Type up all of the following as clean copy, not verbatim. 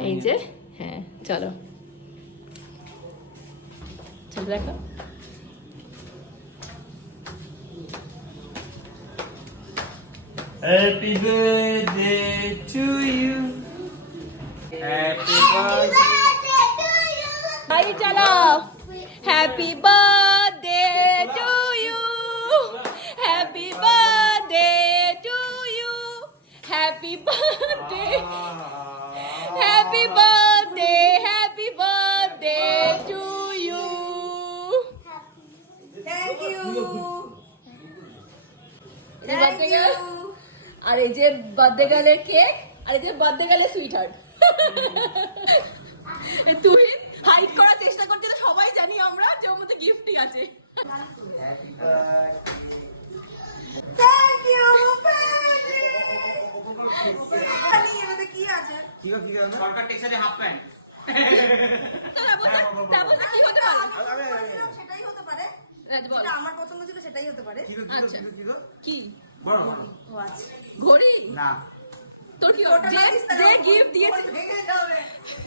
এই যে হ্যাঁ চলো চলো দেখো Happy birthday to you. Happy birthday. Bye chalo. Happy birthday to you. Happy birthday to you. Happy birthday. Happy birthday. Happy birthday to you. Thank you. Thank you. আর এই যে birthday গার্লের cake আর এই যে বার্থডে গার্লের সুইট হার্ট তুই hide করার চেষ্টা করছিস সবাই জানি আমরা যে ওর মধ্যে গিফটই আছে Thank you. এটাতে কি আছে? কি সরকার টেক্সটাইলে হাফ প্যান্ট। কি হতে পারে সেটাই হতে পারে। রাজ বল যেটা আমার পছন্দ ছিল সেটাই হতে পারে। আচ্ছা কি ও আচ্ছা। ঘড়ি না তোর কি ওটা যে লাগিস তাহলে যে আমার গিফট দিয়েছে ভেঙে যাবে।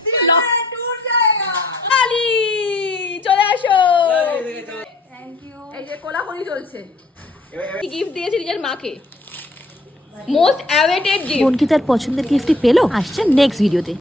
দিলে ল- টুট যায়গা। আলি চলে আসো Thank you. এই যে কোলাহলি চলছে কি গিফট দিয়েছে নিজের মাকে মোস্ট অ্যাওয়েটেড গিফট বোন কি তার পছন্দের গিফটটি পেলো? আসছে নেক্সট ভিডিওতে।